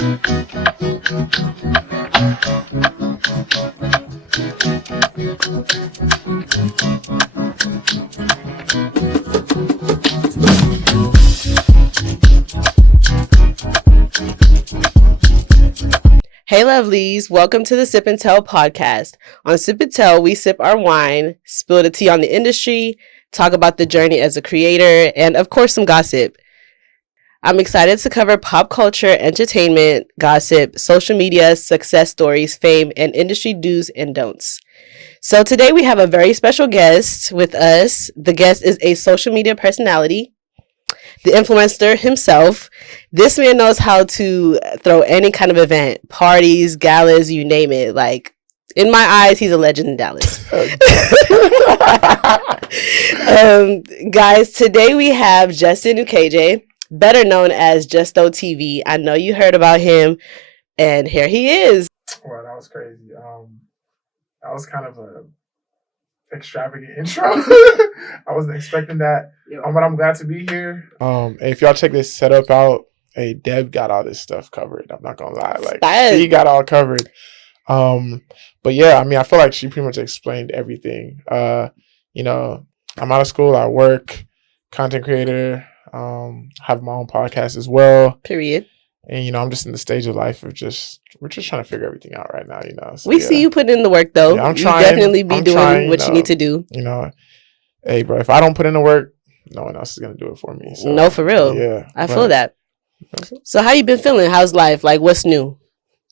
Hey lovelies, welcome to the Sip and Tell podcast. On Sip and Tell, we sip our wine, spill the tea on the industry, talk about the journey as a creator, and of course some gossip. I'm excited to cover pop culture, entertainment, gossip, social media, success stories, fame, and industry do's and don'ts. So today we have a very special guest with us. The guest is a social media personality, the influencer himself. This man knows how to throw any kind of event, parties, galas, you name it. Like, in my eyes, he's a legend in Dallas. Guys, today we have Ukeje, better known as JusteauxTV. I know you heard about him, and here he is. Well, that was crazy. That was kind of a extravagant intro. I wasn't expecting that. But I'm glad to be here. If y'all check this setup out, hey, Deb got all this stuff covered. I'm not gonna lie, like she got all covered. But yeah, I mean, I feel like she pretty much explained everything. You know, I'm out of school. I work, content creator. Have my own podcast as well. Period. And you know, I'm just in the stage of life of we're just trying to figure everything out right now. You know, so, we see you putting in the work though. Yeah, I'm trying. You definitely be doing what you need to do. You know, hey, bro, if I don't put in the work, no one else is gonna do it for me. So, no, for real. Yeah, I feel that. So how you been feeling? How's life? Like, what's new?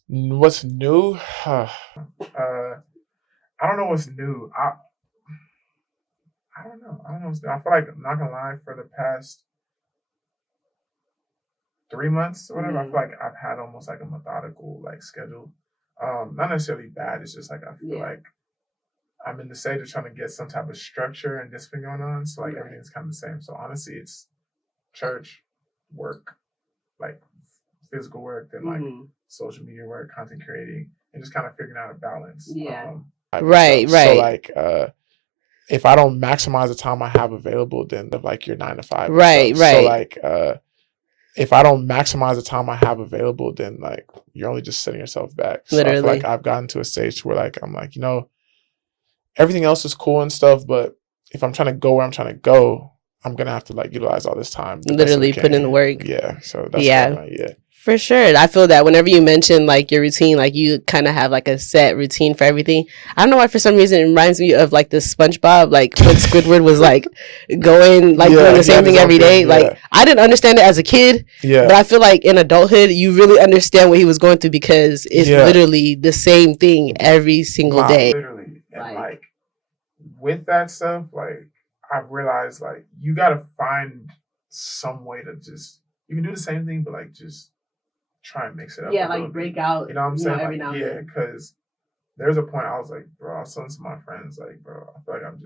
What's new? I don't know what's new. I don't know. What's new. I feel like, I'm not gonna lie, for the past 3 months or whatever, I feel like I've had almost like a methodical like schedule. Not necessarily bad. It's just like I feel like I'm in the stage of trying to get some type of structure and discipline going on. So like everything's kind of the same. So honestly, it's church, work, like physical work, then like social media work, content creating, and just kind of figuring out a balance. Yeah. Right. So like if I don't maximize the time I have available, then like your 9 to 5. Right. So like if I don't maximize the time I have available, then like you're only just setting yourself back. So literally. I feel like I've gotten to a stage where like I'm like, you know, everything else is cool and stuff, but if I'm trying to go where I'm trying to go, I'm gonna have to like utilize all this time. Literally put in the work. Yeah. So that's yeah. For sure. I feel that whenever you mention like your routine, like you kind of have like a set routine for everything. I don't know why for some reason it reminds me of like the SpongeBob, like when Squidward was like doing the same thing every day. Like I didn't understand it as a kid, but I feel like in adulthood you really understand what he was going through because it's literally the same thing every single day. Literally. And like with that stuff, like I've realized like you gotta find some way to just, you can do the same thing but like just try and mix it up. Yeah, like break out. You know what I'm saying? Every now and then. Because there's a point I was like, bro, I was telling some of my friends, like, bro, I feel like I'm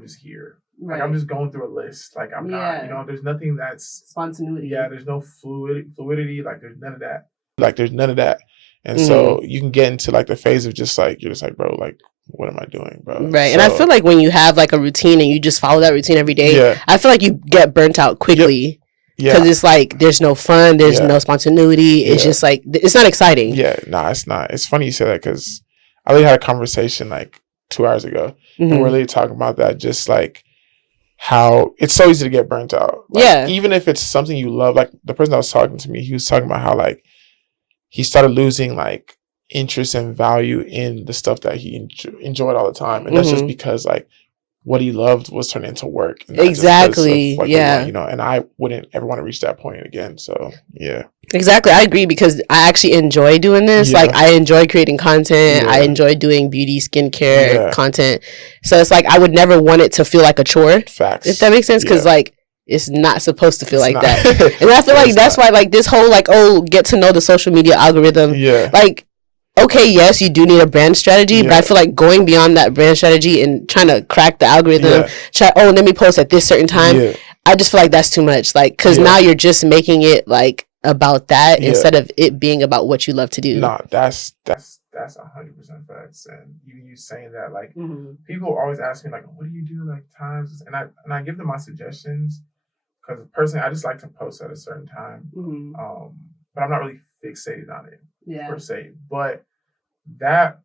just here. Right. Like I'm just going through a list. Like I'm not, you know, there's nothing that's spontaneity. Yeah, there's no fluidity. Like there's none of that. And so you can get into like the phase of just like, you're just like, bro, like, what am I doing, bro? Right. So, and I feel like when you have like a routine and you just follow that routine every day, I feel like you get burnt out quickly. Because it's like there's no fun, there's no spontaneity. It's just like it's not exciting. Yeah, it's not. It's funny you say that because I really had a conversation like 2 hours ago, and we're really talking about that. Just like how it's so easy to get burnt out. Like, even if it's something you love. Like the person that was talking to me, he was talking about how like he started losing like interest and value in the stuff that he enjoyed all the time, and that's just because like what he loved was turned into work. Exactly. Like, you know, and I wouldn't ever want to reach that point again. So yeah. Exactly. I agree because I actually enjoy doing this. Like I enjoy creating content. I enjoy doing beauty, skincare content. So it's like I would never want it to feel like a chore. Facts. If that makes sense. Because like it's not supposed to feel like that. And I feel like that's why like this whole like, get to know the social media algorithm. Yeah. Like, okay, yes, you do need a brand strategy, but I feel like going beyond that brand strategy and trying to crack the algorithm, let me post at this certain time. I just feel like that's too much. Like, because now you're just making it like about that instead of it being about what you love to do. Nah, that's 100% facts. And even you saying that, like, people always ask me, like, what do you do, like, times? And I give them my suggestions because personally, I just like to post at a certain time. but I'm not really fixated on it per se. But that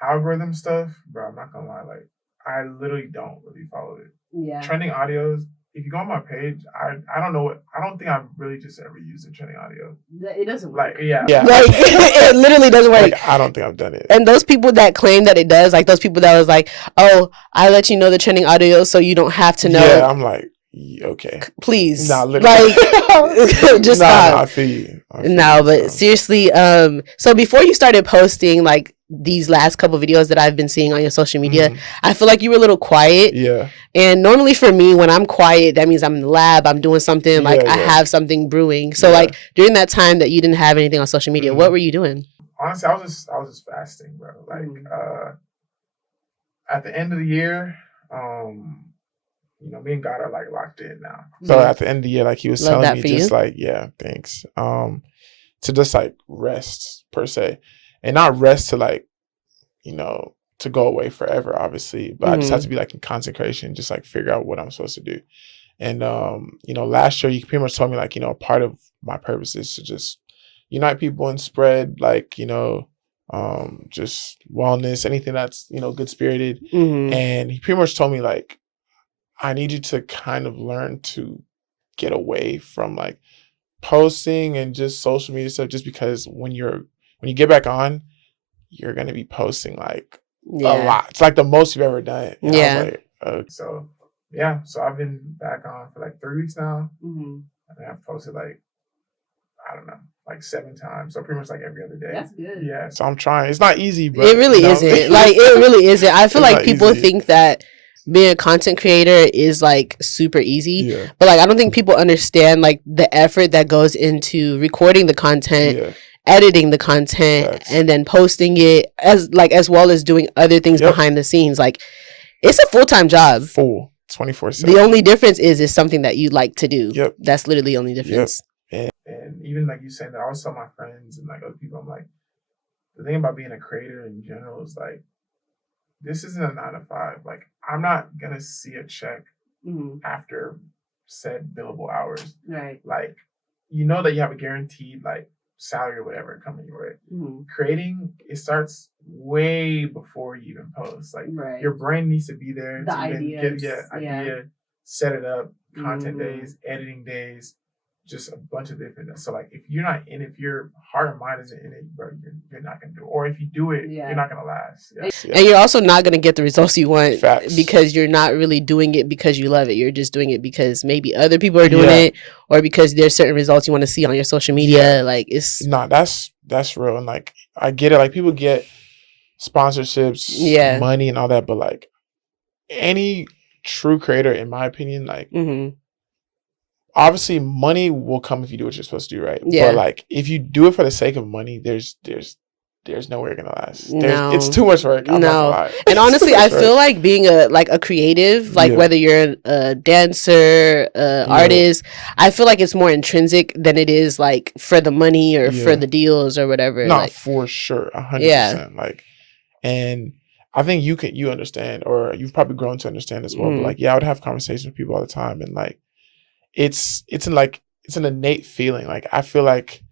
algorithm stuff, bro, I'm not gonna lie, like I literally don't really follow it. Yeah. Trending audios. If you go on my page, I don't know I don't think I've really just ever used a trending audio. It doesn't work. Like, yeah. Like, it literally doesn't work. Like, I don't think I've done it. And those people that claim that it does, like those people that was like, oh, I let you know the trending audio so you don't have to know. Yeah, I'm like, okay. Please. Nah, literally. Like, just stop. I feel you. But seriously, so before you started posting, like, these last couple videos that I've been seeing on your social media, I feel like you were a little quiet. Yeah. And normally for me, when I'm quiet, that means I'm in the lab, I'm doing something, like I have something brewing. So like during that time that you didn't have anything on social media, what were you doing? Honestly, I was just fasting, bro. Like at the end of the year, you know, me and God are like locked in now. So at the end of the year, like he was telling me just like, yeah, thanks. To just like rest per se. And not rest to like, you know, to go away forever, obviously. But I just have to be like in consecration, just like figure out what I'm supposed to do. And you know, last year you pretty much told me like, you know, part of my purpose is to just unite people and spread like, you know, just wellness, anything that's, you know, good spirited. And he pretty much told me like, I need you to kind of learn to get away from like posting and just social media stuff, just because when you get back on, you're going to be posting like a lot. It's like the most you've ever done. And I was like, so I've been back on for like 3 weeks now. And I've posted like, I don't know, like 7 times. So pretty much like every other day. That's good. Yeah. So I'm trying. It's not easy, but it really isn't. Like, it really isn't. I feel like people think that being a content creator is like super easy, but like I don't think people understand like the effort that goes into recording the content, editing the content, and then posting it as well as doing other things behind the scenes. Like, it's a full-time job. Full 24/7. The only difference is something that you like to do. That's literally the only difference. And even like you saying that, I always tell my friends and like other people, I'm like, the thing about being a creator in general is like, this isn't a 9 to 5. Like, I'm not gonna see a check after said billable hours. Right. Like, you know that you have a guaranteed like salary or whatever coming your way. Creating, it starts way before you even post. Like, your brain needs to be there to even get idea, set it up, content days, editing days, just a bunch of different. So like, if you're not in, if your heart and mind isn't in it, bro, you're not gonna do it. Or if you do it, you're not gonna last. And you're also not gonna get the results you want. Because you're not really doing it because you love it. You're just doing it because maybe other people are doing it, or because there's certain results you want to see on your social media. Like, it's that's real. And like, I get it. Like, people get sponsorships, money and all that, but like any true creator, in my opinion, like obviously money will come if you do what you're supposed to do, right? But like, if you do it for the sake of money, there's nowhere you're gonna last. It's too much work. I'm not gonna lie. And honestly, I feel like being a creative, like whether you're a dancer, artist, I feel like it's more intrinsic than it is like for the money or for the deals or whatever. No, like, for sure, 100%. Like, and I think you understand, or you've probably grown to understand as well. But like, I would have conversations with people all the time, and like, it's an innate feeling. Like, I feel like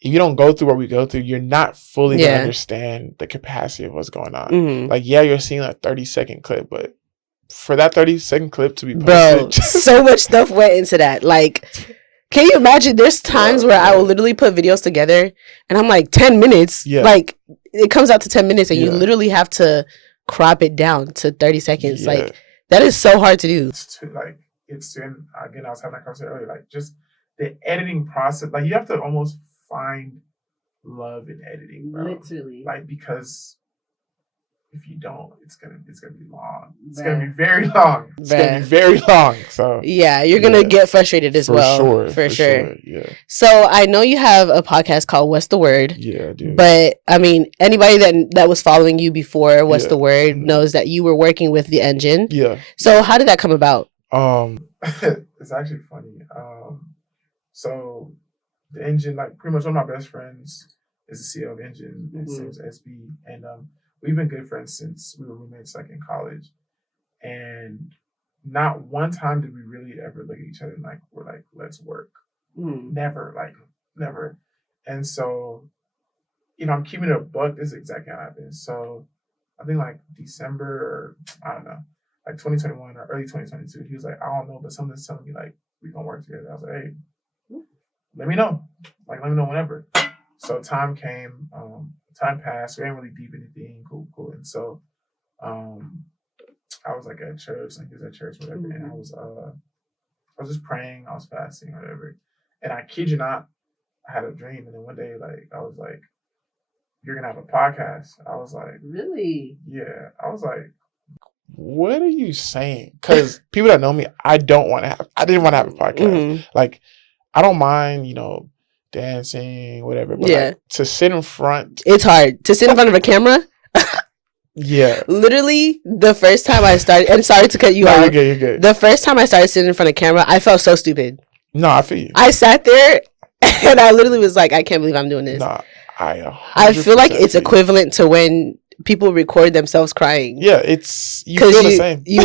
if you don't go through what we go through, you're not fully gonna understand the capacity of what's going on. Like, you're seeing a 30-second clip, but for that 30-second clip to be posted, bro, so much stuff went into that. Like, can you imagine? There's times where I will literally put videos together and I'm like, 10 minutes. Like, it comes out to 10 minutes and you literally have to crop it down to 30 seconds. Like, that is so hard to do. Again, I was having that conversation earlier, like, just the editing process. Like, you have to almost find love in editing, bro. Literally. Like, because if you don't, it's gonna be long. It's gonna be very long. It's gonna be very long. So you're gonna get frustrated as well. For sure. Yeah. So I know you have a podcast called What's the Word? Yeah, I do. But I mean, anybody that was following you before What's the Word knows that you were working with the engine. Yeah. So how did that come about? It's actually funny. So the engine, like, pretty much one of my best friends is the CEO of Engine. His name is SB, and we've been good friends since we were roommates, like, in college. And not one time did we really ever look at each other and like we're like, let's work. Never. And so, you know, I'm keeping it a buck. This is exactly how it happened. So I think like December or I don't know, like 2021 or early 2022, he was like, I don't know, but something's telling me like we gonna work together. I was like, hey, let me know. Like, let me know whenever. So time came, time passed. We ain't really deep anything. Cool. And so I was like at church, like he was at church, whatever, and I was just praying, I was fasting, whatever. And I kid you not, I had a dream, and then one day, like, I was like, you're gonna have a podcast. I was like, really? Yeah. I was like, what are you saying? Because people that know me, I didn't want to have a podcast. Mm-hmm. Like, I don't mind, you know, dancing, whatever. But like, to sit in front, it's hard to sit in front of a camera. Yeah. Literally, the first time I started, and sorry to cut you off. You're good. The first time I started sitting in front of camera, I felt so stupid. No, I feel you. I sat there and I literally was like, I can't believe I'm doing this. Nah, I feel like it's equivalent to when people record themselves crying. Yeah, it's you feel the same. You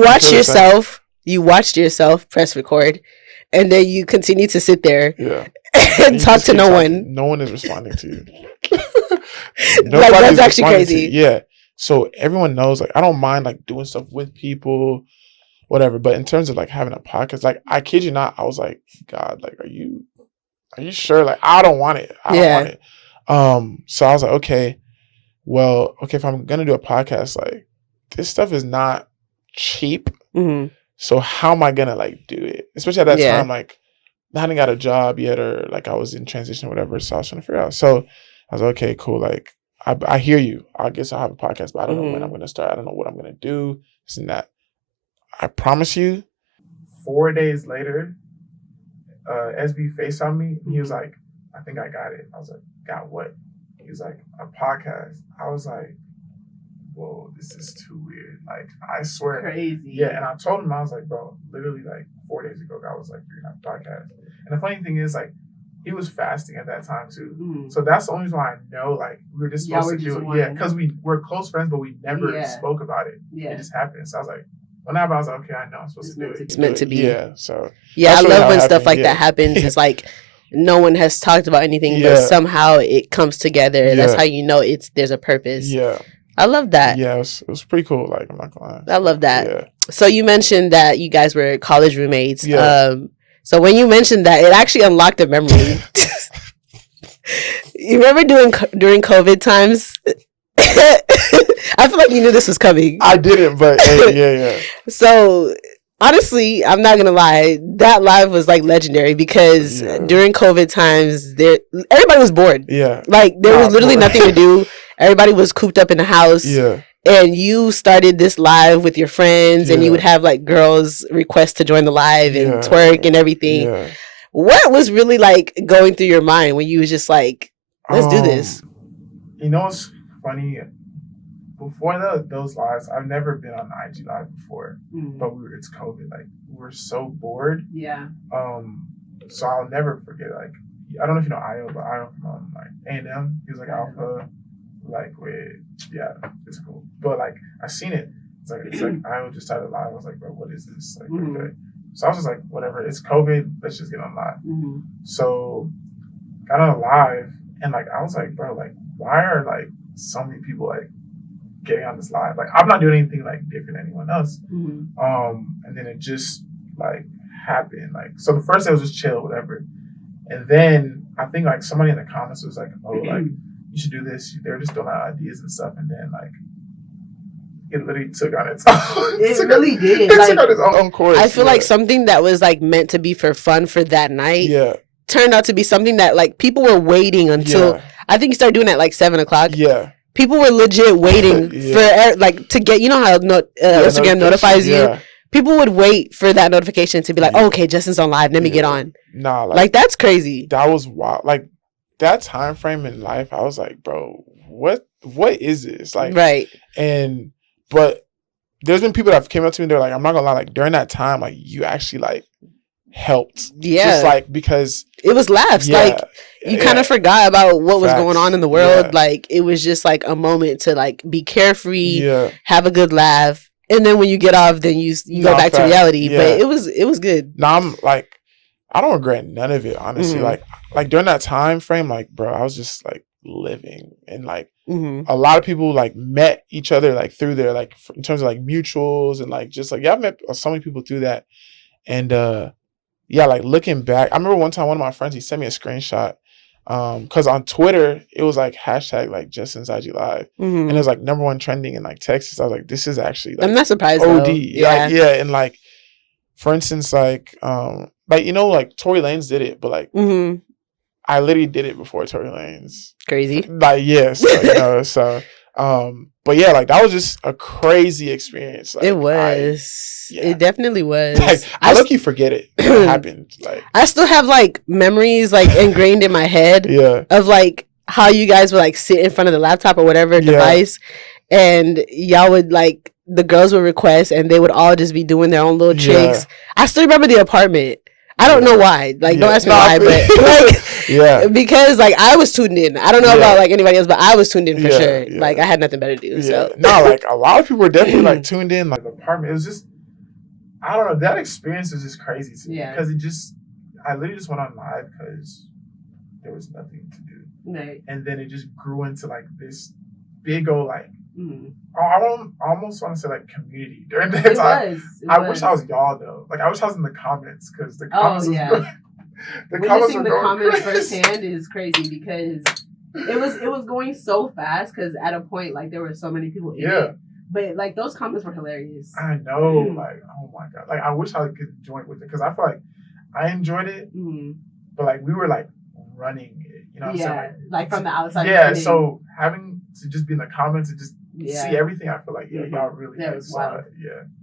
watch yourself. You watched yourself press record, and then you continue to sit there. Yeah. and talk to no one. No one is responding to you. Like, that's actually crazy. Yeah. So everyone knows, like, I don't mind like doing stuff with people, whatever. But in terms of like having a podcast, like, I kid you not, I was like, God, like, are you sure? Like, I don't want it. I don't want it. So I was like, okay, if I'm gonna do a podcast, like, this stuff is not cheap. Mm-hmm. So how am I gonna like do it? Especially at that time, like, I hadn't got a job yet, or like I was in transition or whatever. So I was trying to figure out. So I was like, okay, cool. Like, I hear you. I guess I'll have a podcast, but I don't know when I'm gonna start. I don't know what I'm gonna do. This and that. I promise you. 4 days later, SB FaceTimed me. And he was like, I think I got it. I was like, got what? He was like, a podcast. I was like, whoa, this is too weird. Like, I swear. Crazy. Yeah, and I told him, I was like, bro, literally like 4 days ago, I was like, you're gonna have a podcast. And the funny thing is, like, he was fasting at that time too. Mm. So that's the only reason why I know, like, we were just supposed to do it. Yeah, because we're close friends, but we never spoke about it. Yeah. It just happened. So I was like, when I was like, okay, I know I'm supposed to do it. It's meant to be. Yeah. So yeah, I love when stuff like that happens. It's like no one has talked about anything, but somehow it comes together. Yeah. That's how you know there's a purpose. Yeah. I love that. Yeah, it was pretty cool. Like, I'm not gonna lie. I love that. Yeah. So you mentioned that you guys were college roommates. Yeah. So when you mentioned that, it actually unlocked a memory. You remember during COVID times? I feel like you knew this was coming. I didn't, but yeah. So honestly, I'm not gonna lie, that live was like legendary because during COVID times, everybody was bored. Yeah, like there was literally nothing to do. Everybody was cooped up in the house. Yeah. And you started this live with your friends, and you would have like girls request to join the live and twerk and everything. Yeah. What was really like going through your mind when you was just like, let's do this? You know what's funny? Before those lives, I've never been on IG live before, but it's COVID. Like, we were so bored. Yeah. So I'll never forget. Like, I don't know if you know Io, but Io from like A&M. He was like Alpha. Like, it's cool. But like, I seen it. It's like I just started live. I was like, bro, what is this? Like, okay. So I was just like, whatever. It's COVID. Let's just get on live. So got on live, and like, I was like, bro, like, why are like so many people like getting on this live? Like, I'm not doing anything like different than anyone else. And then it just like happened. Like, so the first day was just chill, whatever. And then I think like somebody in the comments was like, oh, like, you should do this. They were just throwing out ideas and stuff, and then like it literally took on its own. It really did. It took on its own course. I feel like something that was like meant to be for fun for that night turned out to be something that like people were waiting until I think you started doing it at like 7:00. Yeah. People were legit waiting for like to get, you know how Instagram notifies you. People would wait for that notification to be like, oh, okay, Justin's on live. Let me get on. Nah, like that's crazy. That was wild. Like, that time frame in life, I was like, bro, what is this? Like, right. But there's been people that have came up to me, they're like, I'm not gonna lie, like, during that time, like, you actually like helped. Yeah. Just like, because it was laughs. Like, you kind of forgot about what was going on in the world. Yeah. Like, it was just like a moment to like be carefree, have a good laugh. And then when you get off, then you go back to reality. Yeah. But it was good. Now I'm like, I don't regret none of it, honestly. Like during that time frame, like, bro, I was just like living, and like a lot of people like met each other like through there, like in terms of like mutuals, and like just like, yeah, I've met so many people through that. And yeah, like looking back, I remember one time one of my friends, he sent me a screenshot. Because on Twitter, it was like hashtag like just inside you live. And it was like #1 trending in like Texas. I was like, this is actually like I'm not surprised OD. though. Yeah. Like, yeah. And like, for instance, like you know, like Tory Lanez did it, but like I literally did it before Tory Lanez. Crazy. Like, yeah, so you know, so but yeah, like that was just a crazy experience. Like, it was. It definitely was. Like, I low-key forget it. What happened. Like, I still have like memories like ingrained in my head of like how you guys would like sit in front of the laptop or whatever device, and y'all would like, the girls would request and they would all just be doing their own little tricks. I still remember the apartment. I don't know why. Like, don't ask me why, but like, because like I was tuned in. I don't know about like anybody else, but I was tuned in for sure. Like, I had nothing better to do. So no, like a lot of people were definitely like tuned in. Like the apartment, it was just, I don't know. That experience was just crazy to me because I literally just went on live because there was nothing to do, and then it just grew into like this big old like. I almost want to say like community during that time. I wish I was y'all though. Like I wish I was in the comments because the comments was good. Witnessing the comments firsthand is crazy because it was going so fast because at a point like there were so many people in it. But like those comments were hilarious. I know, like, oh my god, like I wish I could join with it because I feel like I enjoyed it, but like we were like running it, you know what I'm saying? Like from the outside. Yeah, so having to just be in the comments and just see everything, I feel like y'all really saw it.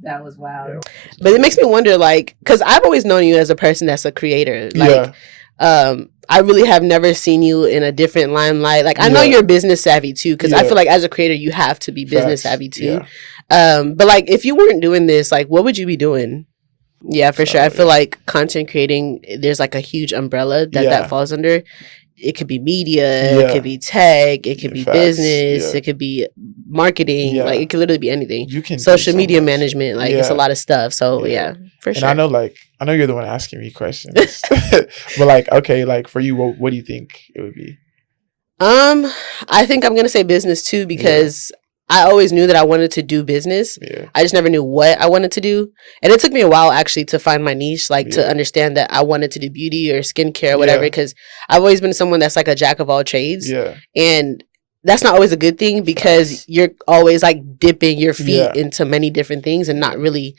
That was wild. But it makes me wonder, like, because I've always known you as a person that's a creator. Like, I really have never seen you in a different limelight. Like, I know you're business savvy too, because I feel like as a creator, you have to be business savvy too. But like, if you weren't doing this, like, what would you be doing? Yeah, for sure. I feel like content creating, there's like a huge umbrella that falls under. It could be media, it could be tech, it could be business, it could be marketing. Like, it could literally be anything. You can social media management, like it's a lot of stuff. So for sure. And I know you're the one asking me questions, but like, okay, like for you, what do you think it would be? I think I'm gonna say business too because I always knew that I wanted to do business. I just never knew what I wanted to do. And it took me a while actually to find my niche, like to understand that I wanted to do beauty or skincare or whatever, because I've always been someone that's like a jack of all trades. And that's not always a good thing because you're always like dipping your feet into many different things and not really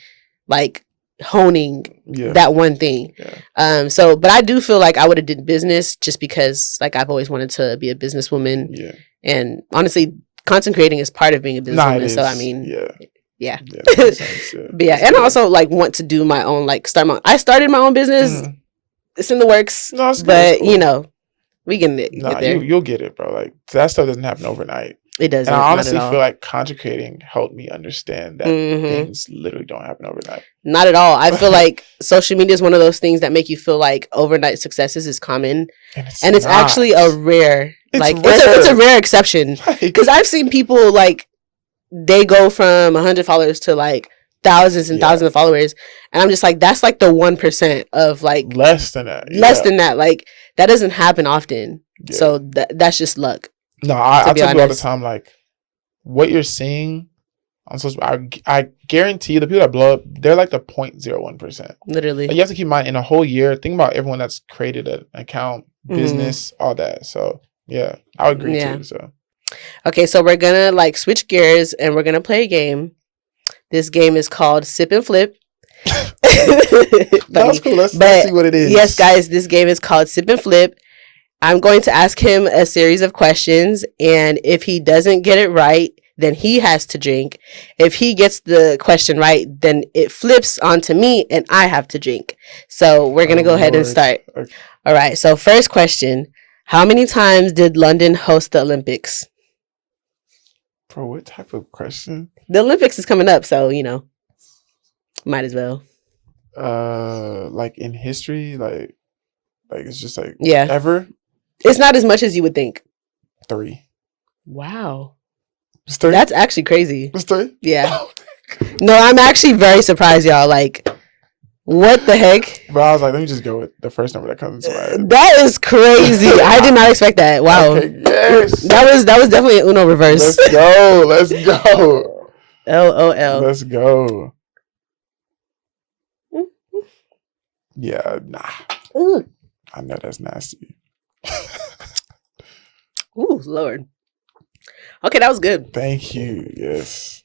like honing that one thing. But I do feel like I would have did business just because like I've always wanted to be a businesswoman. And honestly, content creating is part of being a businesswoman. So I mean, but and I also like want to do my own like I started my own business. It's in the works, but you know, we can get there. You'll get it, bro. Like that stuff doesn't happen overnight. It doesn't. And I honestly feel like content creating helped me understand that things literally don't happen overnight. Not at all. I feel like social media is one of those things that make you feel like overnight successes is common, and it's actually a rare. It's a rare exception because I've seen people like they go from 100 followers to like thousands and thousands of followers, and I'm just like, that's like the 1% of like less than that. Like that doesn't happen often. So that's just luck. No, I tell you all the time, like what you're seeing on social. I guarantee you, the people that blow up, they're like the 0.01%. Literally, like, you have to keep in mind in a whole year. Think about everyone that's created an account, business, all that. So. Yeah, I would agree too. So, okay, so we're gonna like switch gears and we're gonna play a game. This game is called Sip and Flip. That's cool. Let's see what it is. Yes, guys, this game is called Sip and Flip. I'm going to ask him a series of questions, and if he doesn't get it right, then he has to drink. If he gets the question right, then it flips onto me, and I have to drink. So we're gonna go ahead and start. Okay. All right. So first question. How many times did London host the Olympics? Bro, what type of question? The Olympics is coming up, so, you know, might as well. Like in history, like it's just like ever? It's not as much as you would think. 3. Wow. It's 3? That's actually crazy. It's 3? Yeah. No, I'm actually very surprised, y'all. Like, What the heck? But I was like, let me just go with the first number that comes into my head. That is crazy. I did not expect that. Wow. Okay, yes. That was definitely an Uno reverse. Let's go. Let's go. LOL. Let's go. Yeah, nah. I know that's nasty. Ooh, Lord. Okay, that was good. Thank you. Yes.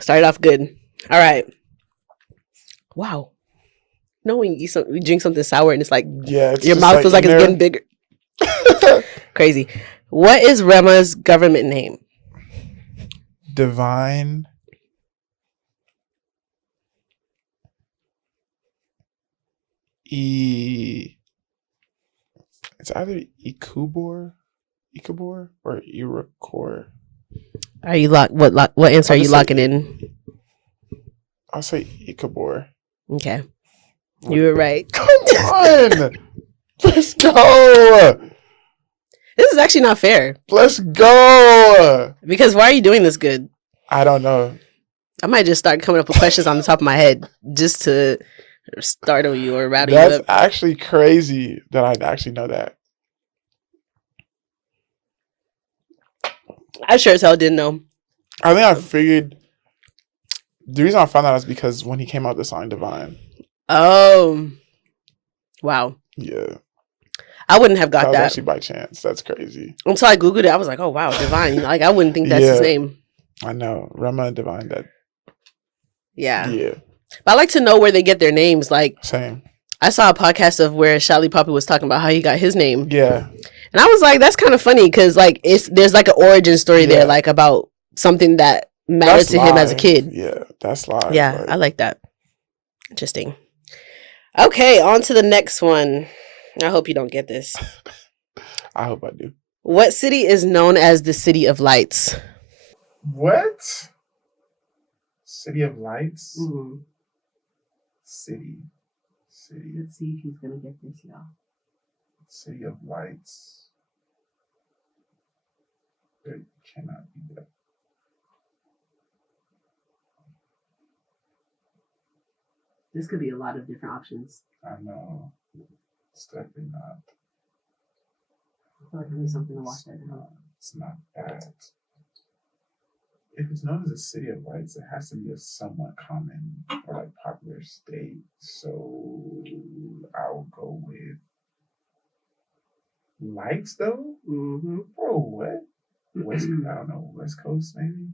Started off good. All right. Wow. No, when you drink something sour and it's like, your mouth feels like it's getting bigger. Crazy. What is Rema's government name? Divine. It's either Ikubor or Iroquois. Are you what answer are you locking in? I'll say Ikubor. Okay. You were right. Come on. Let's go. This is actually not fair. Let's go. Because why are you doing this good? I don't know. I might just start coming up with questions on the top of my head just to startle you or rattle you up. That's actually crazy that I actually know that. I sure as hell didn't know. I think I figured the reason I found out is because when he came out with the song Divine. Oh. Wow. Yeah. I wouldn't have got that. Was that. actually by chance. That's crazy. Until I Googled it, I was like, oh, wow, Divine. Like, I wouldn't think that's his name. I know. Rema and Divine. That. Yeah. Yeah. But I like to know where they get their names. Like, same. I saw a podcast of where Shally Poppy was talking about how he got his name. Yeah. And I was like, that's kind of funny because, like, there's like an origin story there, like, about something that mattered to him as a kid. Yeah, that's live. Yeah, I like that. Interesting. Okay, on to the next one. I hope you don't get this. I hope I do. What city is known as the City of Lights? What? City of Lights? Mm-hmm. City. Let's see if he's going to get this, y'all. City of Lights. It cannot be that. This could be a lot of different options. I know. It's definitely not. I feel like I need something to watch that down. It's not that. If it's known as a City of Lights, it has to be a somewhat common or like popular state. So I'll go with Lights though? Mm-hmm. Bro, what? West, I don't know, West Coast maybe?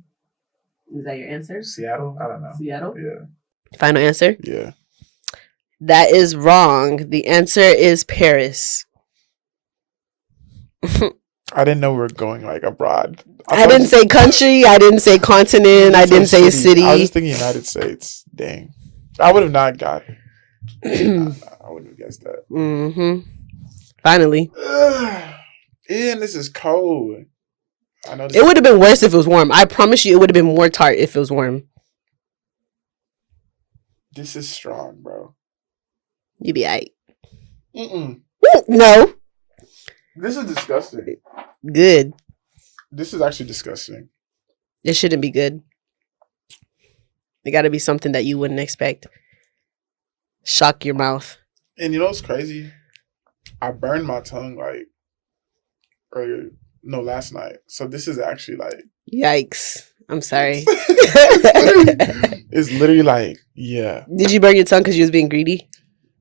Is that your answer? Seattle? I don't know. Seattle? Yeah. Final answer? Yeah. That is wrong. The answer is Paris. I didn't know we were going like abroad. I didn't say country. I didn't say continent. I didn't say city. I was just thinking United States. Dang. I would have not got it. I wouldn't have guessed that. Mm-hmm. Finally. Ian, this is cold. I know it would have been worse if it was warm. I promise you it would have been more tart if it was warm. This is strong, bro. You be aight. Mm-mm. No. This is disgusting. Good. This is actually disgusting. It shouldn't be good. It got to be something that you wouldn't expect. Shock your mouth. And you know what's crazy? I burned my tongue like last night. So this is actually like... Yikes. I'm sorry. It's literally like, yeah. Did you burn your tongue because you was being greedy?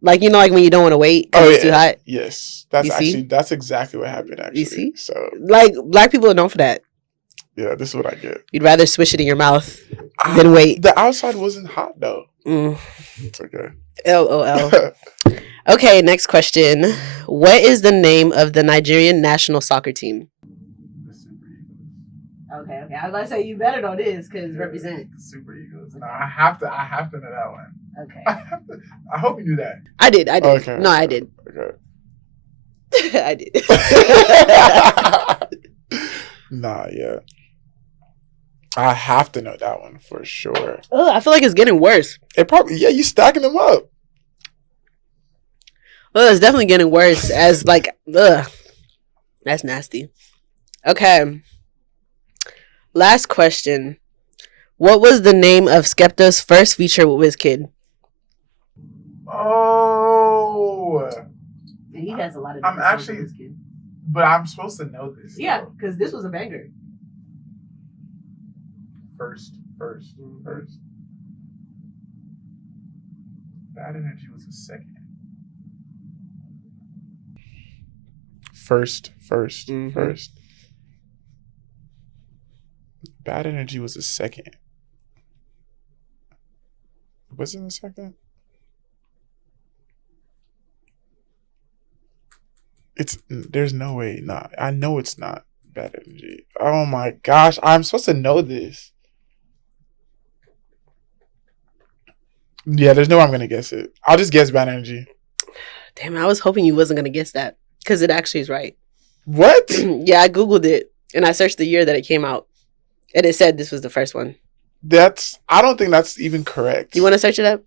Like, you know, like when you don't want to wait because it's too hot? Yes. That's exactly what happened, actually. You see? So, like, black people are known for that. Yeah, this is what I get. You'd rather swish it in your mouth than wait. The outside wasn't hot, though. It's okay. LOL. Okay, next question. What is the name of the Nigerian national soccer team? Okay. I was about to say you better know this because represent Super Eagles. No, I have to know that one. Okay. I hope you knew that. I did. Okay. No, I did. Okay. I did. Nah, yeah. I have to know that one for sure. Oh, I feel like it's getting worse. It probably, yeah, you stacking them up. Well, it's definitely getting worse as like, ugh. That's nasty. Okay. Last question. What was the name of Skepta's first feature with Wizkid? Oh. And he has a lot of. I'm actually, but I'm supposed to know this. Yeah, because this was a banger. First. Bad Energy was a second. First. Bad Energy was a second. Was it a second? There's no way. Nah, I know it's not Bad Energy. Oh my gosh, I'm supposed to know this. Yeah, there's no way I'm gonna guess it. I'll just guess Bad Energy. Damn, I was hoping you wasn't gonna guess that because it actually is right. What? Yeah, I googled it and I searched the year that it came out, and it said this was the first one. I don't think that's even correct. You want to search it up?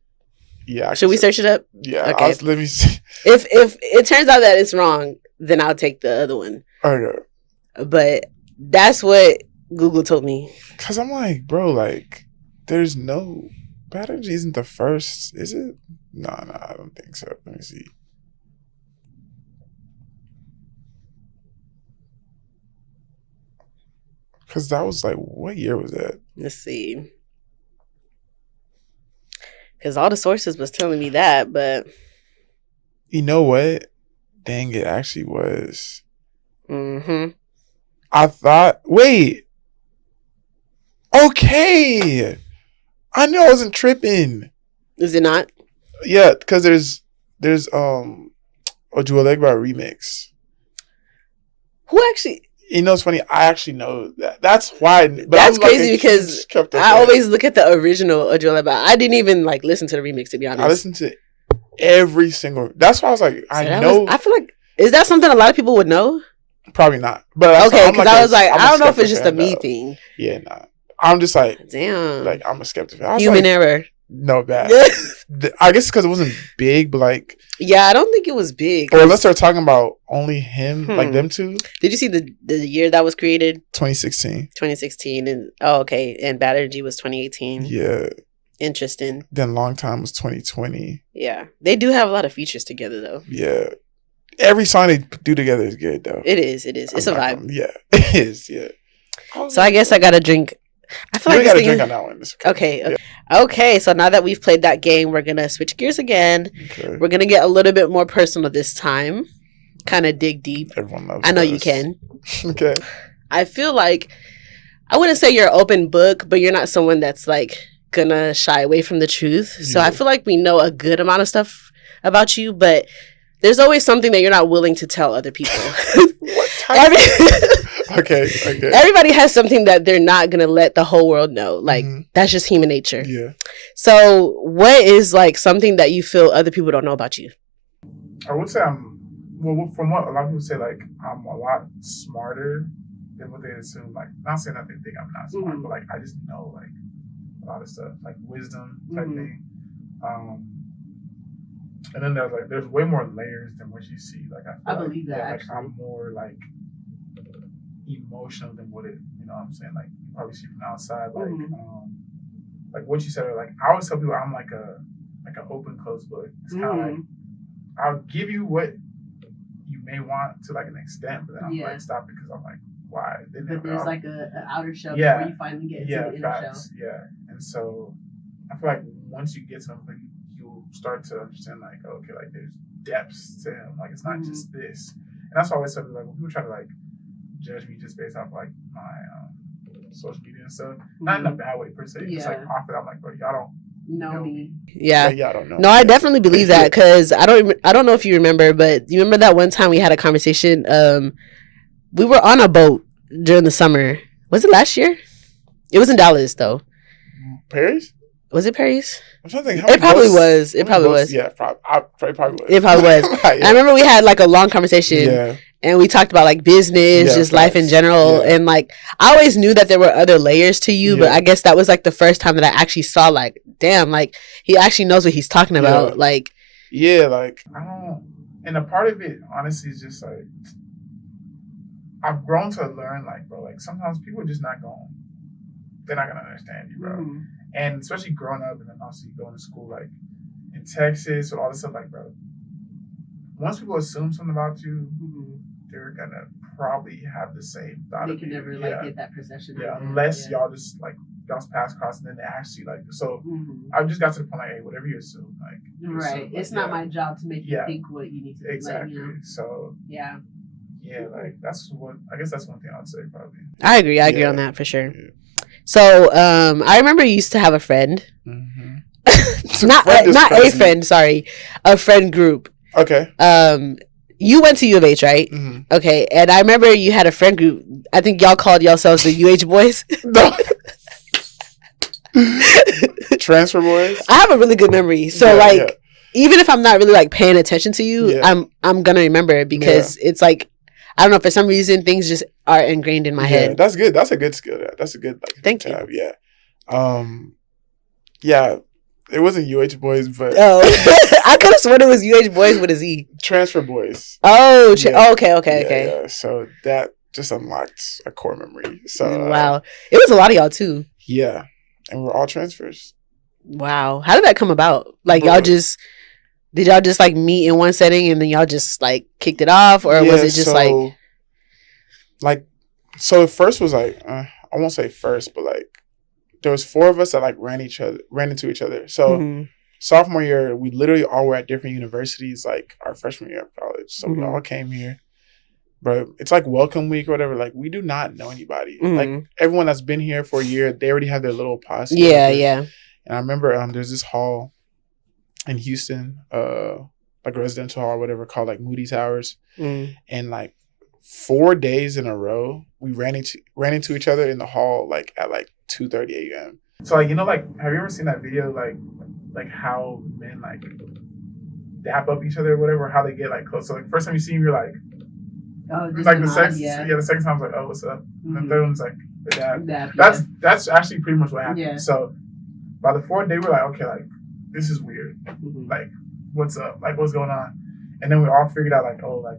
Yeah. Should we search it up? Yeah. Okay. Let me see. If it turns out that it's wrong, then I'll take the other one. Okay. But that's what Google told me. Cause I'm like, bro, like, there's no Bad Energy isn't the first, is it? No, I don't think so. Let me see. Cause that was like, what year was that? Let's see. Because all the sources was telling me that, but you know what? Dang, it actually was. Mm-hmm. I thought. Wait. Okay. I knew I wasn't tripping. Is it not? Yeah, because there's Ojuelegba remix. Who actually? You know, it's funny. I actually know that. That's why. But that's crazy because I always look at the original Ojuelegba. I didn't even like listen to the remix, to be honest. I listened to every single. That's why I was like, I know. I feel like, is that something a lot of people would know? Probably not. But okay, because I was like, I don't know if it's just a me thing. Yeah, nah. I'm just like, damn. Like, I'm a skeptic. Human error. No bad. I guess because it wasn't big, but like. Yeah, I don't think it was big. Or unless they're talking about only him, like them two. Did you see the year that was created? 2016. 2016. And okay. And Bad Energy was 2018. Yeah. Interesting. Then Long Time was 2020. Yeah. They do have a lot of features together, though. Yeah. Every song they do together is good, though. It is. It's a vibe. Yeah. It is, yeah. So I guess I got to drink. I feel like got to drink on that one. Okay. Yeah. Okay. So now that we've played that game, we're going to switch gears again. Okay. We're going to get a little bit more personal this time. Kind of dig deep. Everyone loves I know you can. Okay. I feel like, I wouldn't say you're an open book, but you're not someone that's like going to shy away from the truth. So I feel like we know a good amount of stuff about you, but there's always something that you're not willing to tell other people. What type Okay. Everybody has something that they're not going to let the whole world know. Like, that's just human nature. Yeah. So what is like something that you feel other people don't know about you? I would say from what a lot of people say, like, I'm a lot smarter than what they assume. Like, not saying that they think I'm not smart, but like, I just know like a lot of stuff, like wisdom type thing. And then there's way more layers than what you see. Like, I believe that. Like, I'm more like emotional than what it, you know what I'm saying? Like, you probably see from the outside, like what you said, like, I always tell people I'm like an open, closed book. It's kind of like, I'll give you what you may want to like an extent, but then I'm like, stop, because I'm like, why? But there's like an outer shell before you finally get to the inner shell. Yeah. And so I feel like once you get something, you'll start to understand, like, okay, like there's depths to him. Like, it's not just this. And that's why I always tell people, like, when people try to like judge me just based off like my social media and stuff, not in a bad way per se, just like off it, I'm like, bro, y'all don't know me. Yeah. Y'all don't know. No, I definitely believe that, because I don't know if you remember, but you remember that one time we had a conversation. We were on a boat during the summer. Was it last year? It was in Dallas though. Paris? Was it Paris? I'm trying to think. It probably was. It probably was. Yeah, probably was. It probably was. I remember we had like a long conversation. Yeah. And we talked about like business, just life in general. Yeah. And like, I always knew that there were other layers to you, but I guess that was like the first time that I actually saw like, damn, like he actually knows what he's talking about. Yeah. Like, yeah, like, I don't, and a part of it, honestly, is just like, I've grown to learn, like, bro, like sometimes people are just they're not going to understand you, bro. And especially growing up and then also going to school, like, in Texas with all this stuff, like, bro, once people assume something about you, they're gonna probably have the same thought. They can never like get that perception. Yeah, unless y'all just like y'all's pass cross and then they actually like. So I just got to the point like, hey, whatever you assume, like, right. It's not my job to make you think what you need to. Exactly. Like, So yeah, like that's what I guess that's one thing I'd say probably. I agree on that for sure. Yeah. So I remember you used to have a friend. not a friend, sorry, a friend group. Okay. You went to U of H, right? Okay, and I remember you had a friend group. I think y'all called yourselves the UH boys. No. Transfer boys. I have a really good memory, so even if I'm not really like paying attention to you, I'm gonna remember it because it's like, I don't know, for some reason things just are ingrained in my head. That's good. That's a good skill. That's a good thank you. Yeah. It wasn't UH boys, but I could have sworn it was UH boys with a Z. Transfer boys. Oh, okay. Yeah. So that just unlocked a core memory. So wow, it was a lot of y'all too. Yeah, and we're all transfers. Wow, how did that come about? Like, did y'all just like meet in one setting and then y'all just like kicked it off, or was it just so the first was like I won't say first, but like there was 4 of us that like ran into each other. So sophomore year, we literally all were at different universities, like our freshman year of college. So we all came here. But it's like welcome week or whatever. Like, we do not know anybody. Like, everyone that's been here for a year, they already have their little posse. Yeah. And I remember there's this hall in Houston, like a residential hall or whatever, called like Moody Towers. And like 4 days in a row, we ran into each other in the hall like at like 2:30 a.m. So like, like, have you ever seen that video like how men like dap up each other or whatever, how they get like close? So like first time you see him, you're like, oh, like the second time, like, oh, what's up? And the third one's like the dap. That's actually pretty much what happened. Yeah. So by the 4th day, we're like, okay, like this is weird. Like, what's up? Like, what's going on? And then we all figured out like, oh, like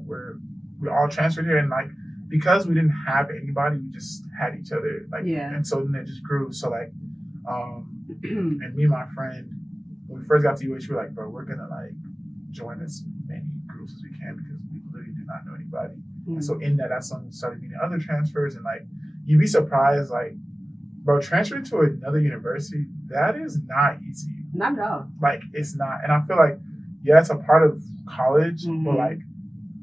we all transferred here, and like, because we didn't have anybody, we just had each other. Like, and so then it just grew. So like, and me and my friend, when we first got to UH, we were like, bro, we're gonna like join as many groups as we can because we literally do not know anybody. And so in that's when we started meeting other transfers, and like, you'd be surprised, like, bro, transferring to another university, that is not easy. Not at all. Like, it's not. And I feel like, it's a part of college, but like,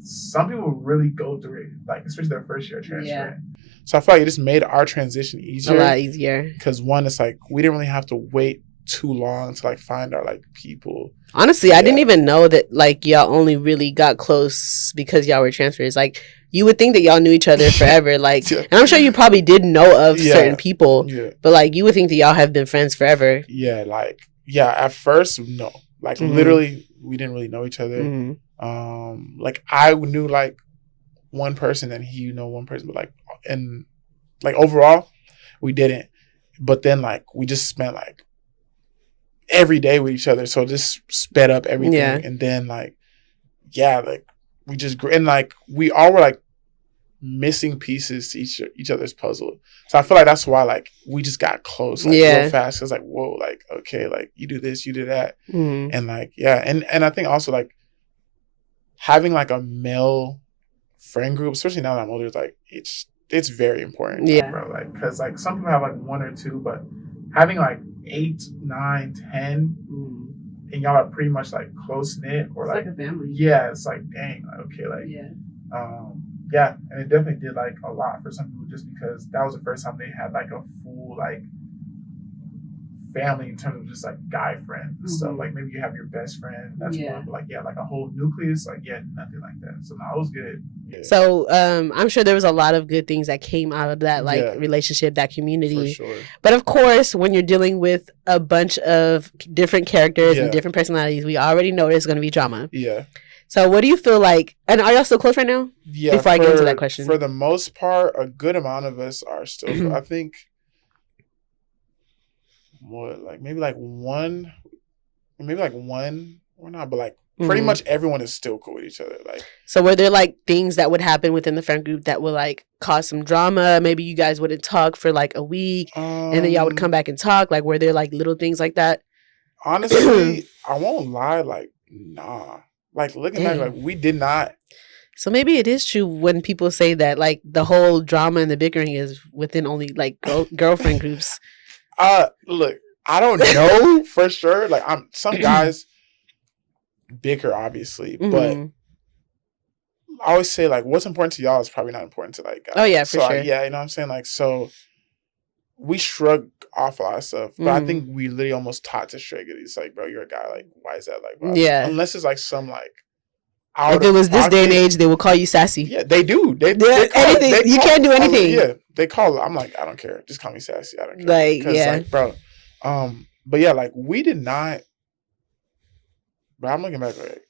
some people really go through it, like, especially their first year transferring. Yeah. So I feel like it just made our transition easier. A lot easier. Because one, it's like, we didn't really have to wait too long to like find our like people. Honestly, I didn't even know that like y'all only really got close because y'all were transfers. Like, you would think that y'all knew each other forever. Like, and I'm sure you probably did know of certain people, but like, you would think that y'all have been friends forever. Yeah, like, at first, no. Like, literally, we didn't really know each other. Like, I knew like one person and he knew one person, but like, and like overall, we didn't. But then like, we just spent like every day with each other, so just sped up everything. And then like, like, we just grew, and like, we all were like missing pieces to each other's puzzle. So I feel like that's why like we just got close like real fast. It was like, whoa, like, okay, like, you do this, you do that. And like, and I think also like having like a male friend group, especially now that I'm older, is like, it's very important. Bro, like, because like some people have like 1 or 2, but having like 8, 9, 10, and y'all are pretty much like close knit, or it's like a family. Yeah, it's like, dang, like, okay, like, and it definitely did like a lot for some people, just because that was the first time they had like a full like family in terms of just like guy friends and stuff. Like, maybe you have your best friend, that's one, but like, like a whole nucleus, like, nothing like that. So no, it was good. So I'm sure there was a lot of good things that came out of that like relationship, that community. For sure. But of course, when you're dealing with a bunch of different characters and different personalities, we already know there's going to be drama. So what do you feel like, and are y'all still close right now? Before I get into that question. For the most part, a good amount of us are still, I think, more like maybe like one or not, but like pretty much everyone is still cool with each other. Like, so were there like things that would happen within the friend group that would like cause some drama? Maybe you guys wouldn't talk for like a week, and then y'all would come back and talk. Like, were there like little things like that? Honestly, I won't lie. Like, nah. Like, looking back, like, we did not. So maybe it is true when people say that, like, the whole drama and the bickering is within only, like, girlfriend groups. Look, I don't know for sure. Like, some guys bicker, obviously, but I always say, like, what's important to y'all is probably not important to, like, guys. Oh, yeah, for sure. Yeah, you know what I'm saying? Like, so we shrug off a lot of stuff, but I think we literally almost taught to shrug it. It's like, bro, you're a guy. Like, why is that? Like, bro? Yeah. Unless it's, like, some, like, if it was this day and age, they will call you sassy. Yeah, they do. They anything. You can't do anything. Yeah, they call. I'm like, I don't care. Just call me sassy. I don't care. Like, yeah, like, bro. But yeah, like, we did not. But I'm looking back, like,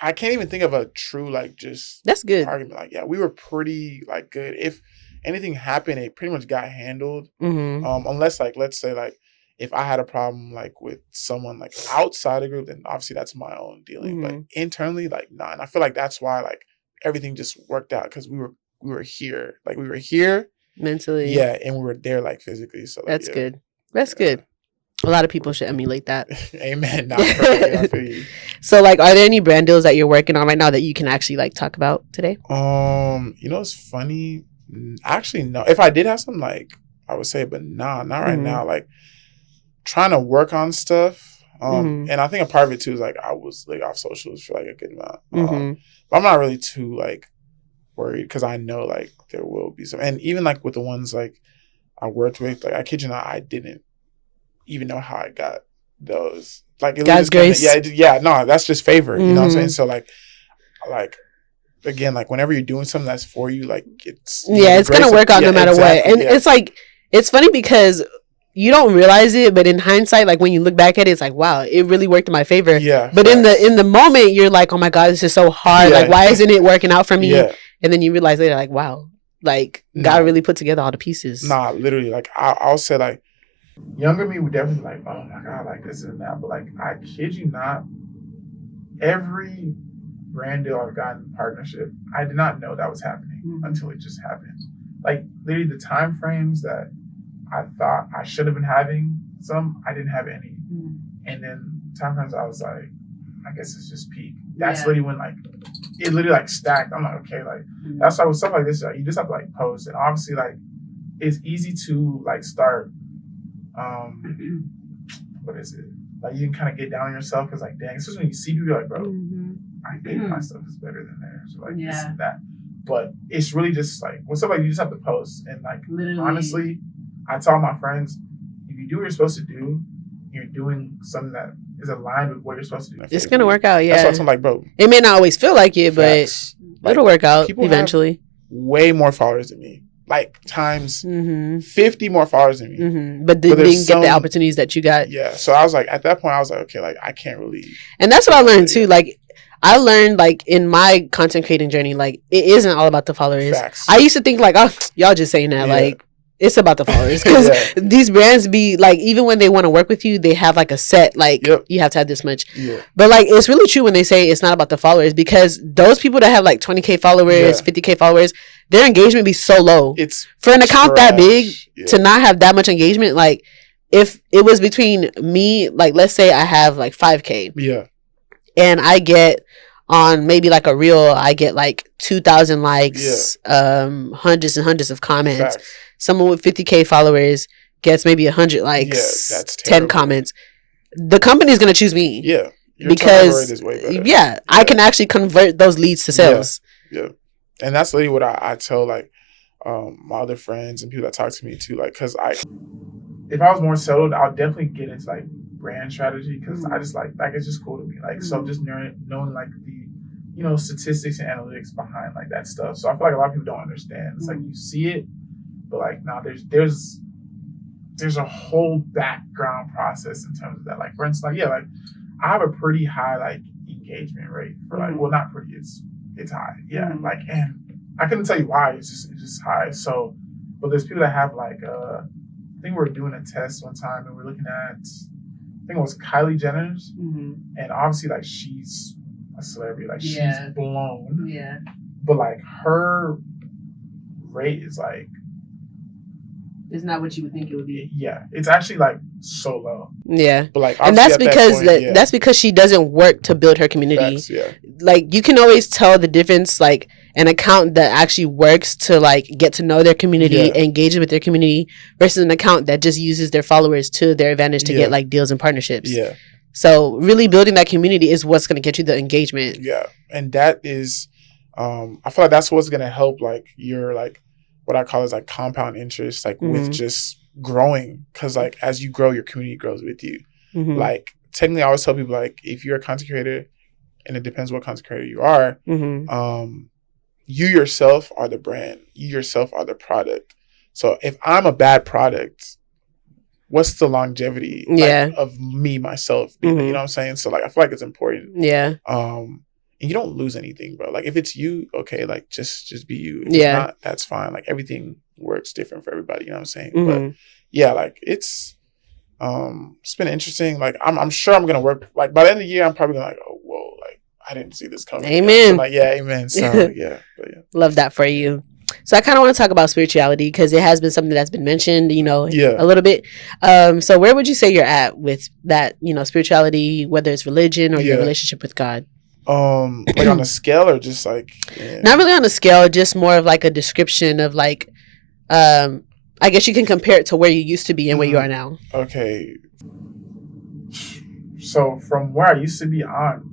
I can't even think of a true, like, just that's good argument. Like, yeah, we were pretty, like, good. If anything happened, it pretty much got handled. Unless, like, let's say, like, if I had a problem, like, with someone, like, outside the group, then obviously that's my own dealing. But internally, like, nah. And I feel like that's why, like, everything just worked out because we were here. Like, we were here mentally. Yeah, and we were there, like, physically. So, like, that's good. That's good. A lot of people should emulate that. Amen. Not perfect. I feel you. So, like, are there any brand deals that you're working on right now that you can actually, like, talk about today? You know, it's funny. Actually, no. If I did have some, like, I would say, but nah, not right now. Like, trying to work on stuff. And I think a part of it too is, like, I was, like, off socials for, like, a good amount. But I'm not really too, like, worried because I know, like, there will be some. And even, like, with the ones, like, I worked with, like, I kid you not, I didn't even know how I got those. Like, it God's grace. Yeah, no, that's just favor. You know what I'm saying? So, like again, like, whenever you're doing something that's for you, like, it's it's gonna work out no matter what. And it's like, it's funny because you don't realize it, but in hindsight, like, when you look back at it, it's like, wow, it really worked in my favor. Yeah. But in the moment, you're like, oh my God, this is so hard. Like, why isn't it working out for me? And then you realize later, like, wow, like, God really put together all the pieces. Nah, literally, like, I'll say, like, younger me would definitely be like, oh my God, like, this and that. But, like, I kid you not, every brand deal I've gotten in partnership, I did not know that was happening until it just happened. Like, literally the time frames that I thought I should have been having some, I didn't have any. And then time frames I was like, I guess it's just peak. That's literally when, like, it literally, like, stacked. I'm like, okay, like, that's why with stuff like this, like, you just have to, like, post. And obviously, like, it's easy to, like, start, what is it? Like, you can kind of get down on yourself because, like, dang, especially when you see people, you're like, bro, I think my stuff is better than theirs. Or, like, this and that. But it's really just, like, with stuff like you just have to post. And, like, honestly, I tell my friends, if you do what you're supposed to do, you're doing something that is aligned with what you're supposed to do. It's going to work out, yeah. That's what I'm like, bro. It may not always feel like it, but it'll work out eventually. Way more followers than me. Like, times 50 more followers than me. But they didn't get the opportunities that you got. Yeah. So I was like, at that point, I was like, okay, like, I can't really. And that's what I learned too. Like, I learned, like, in my content creating journey, like, it isn't all about the followers. Facts. I used to think, like, oh, y'all just saying that. Like, it's about the followers. Because these brands be, like, even when they want to work with you, they have, like, a set, like, you have to have this much. But, like, it's really true when they say it's not about the followers, because those people that have, like, 20K followers, 50K followers, their engagement be so low. It's for an account that big to not have that much engagement. Like, if it was between me, like, let's say I have, like, 5K. And I get on maybe, like, a reel, I get, like, 2,000 likes, hundreds and hundreds of comments. Facts. Someone with 50K followers gets maybe 100 likes, that's 10 comments. The company is going to choose me. Your because is way better. I can actually convert those leads to sales. And that's literally what I tell, like, my other friends and people that talk to me too. Like, because if I was more settled, I'll definitely get into, like, brand strategy, because I just like it's just cool to me. Like, so just knowing like the, you know, statistics and analytics behind, like, that stuff. So I feel like a lot of people don't understand. It's like, you see it, but, like, now there's a whole background process in terms of that. Like, for instance, like, like, I have a pretty high, like, engagement rate for, like, well, not pretty, it's high. Like, and I couldn't tell you why, it's just high. So, but there's people that have, like, I think we were doing a test one time and we're looking at, I think it was Kylie Jenner's, and obviously, like, she's a celebrity, like, she's blown. But, like, her rate is, like, It's not what you would think it would be. Yeah, it's actually like so low. Yeah, but like, and that's because that's because she doesn't work to build her community. Facts, yeah. Like you can always tell the difference. Like an account that actually works to like get to know their community, engage with their community, versus an account that just uses their followers to their advantage to get like deals and partnerships. Yeah. So really building that community is what's going to get you the engagement. Yeah, and that is, I feel like that's what's going to help like your like what I call is like compound interest, like with just growing, because like as you grow, your community grows with you. Like technically, I always tell people like if you're a content creator, and it depends what content creator you are, you yourself are the brand, you yourself are the product. So if I'm a bad product, what's the longevity of me myself being, you know what I'm saying? So like I feel like it's important. Yeah. And you don't lose anything, bro. Like if it's you, okay, like just be you. If it's not, that's fine. Like everything works different for everybody, you know what I'm saying? But yeah, like it's been interesting. Like I'm sure I'm gonna work, like by the end of the year I'm probably gonna like, oh whoa, like I didn't see this coming. Amen. So like amen. So yeah. Love that for you. So I kind of want to talk about spirituality because it has been something that's been mentioned, a little bit. So where would you say you're at with that, spirituality, whether it's religion or your relationship with God? Like on a scale or just like not really on a scale, just more of like a description of like I guess you can compare it to where you used to be and where you are now. Okay. So from where I used to be on,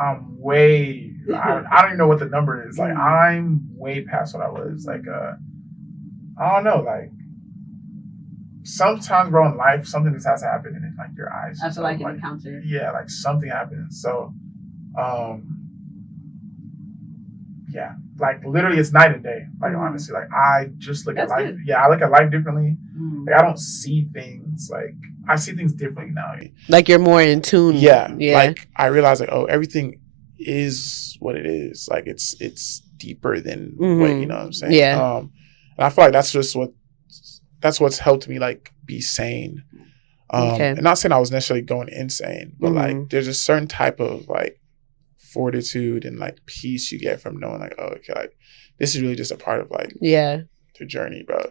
I'm way I don't even know what the number is. Like I'm way past what I was. Like I don't know, like sometimes, bro, in life, something just has to happen, and then like your eyes. After like an encounter. Yeah, like something happens. So, yeah, like literally, it's night and day. Like honestly, like I just look at life. Good. Yeah, I look at life differently. Like I don't see things like I see things differently now. Like you're more in tune. Yeah. Like I realize, like, oh, everything is what it is. Like it's deeper than what, you know what I'm saying? Yeah. And I feel like that's what's helped me like be sane. And not saying I was necessarily going insane, but like there's a certain type of like fortitude and like peace you get from knowing like, oh, okay, like this is really just a part of like the journey, bro.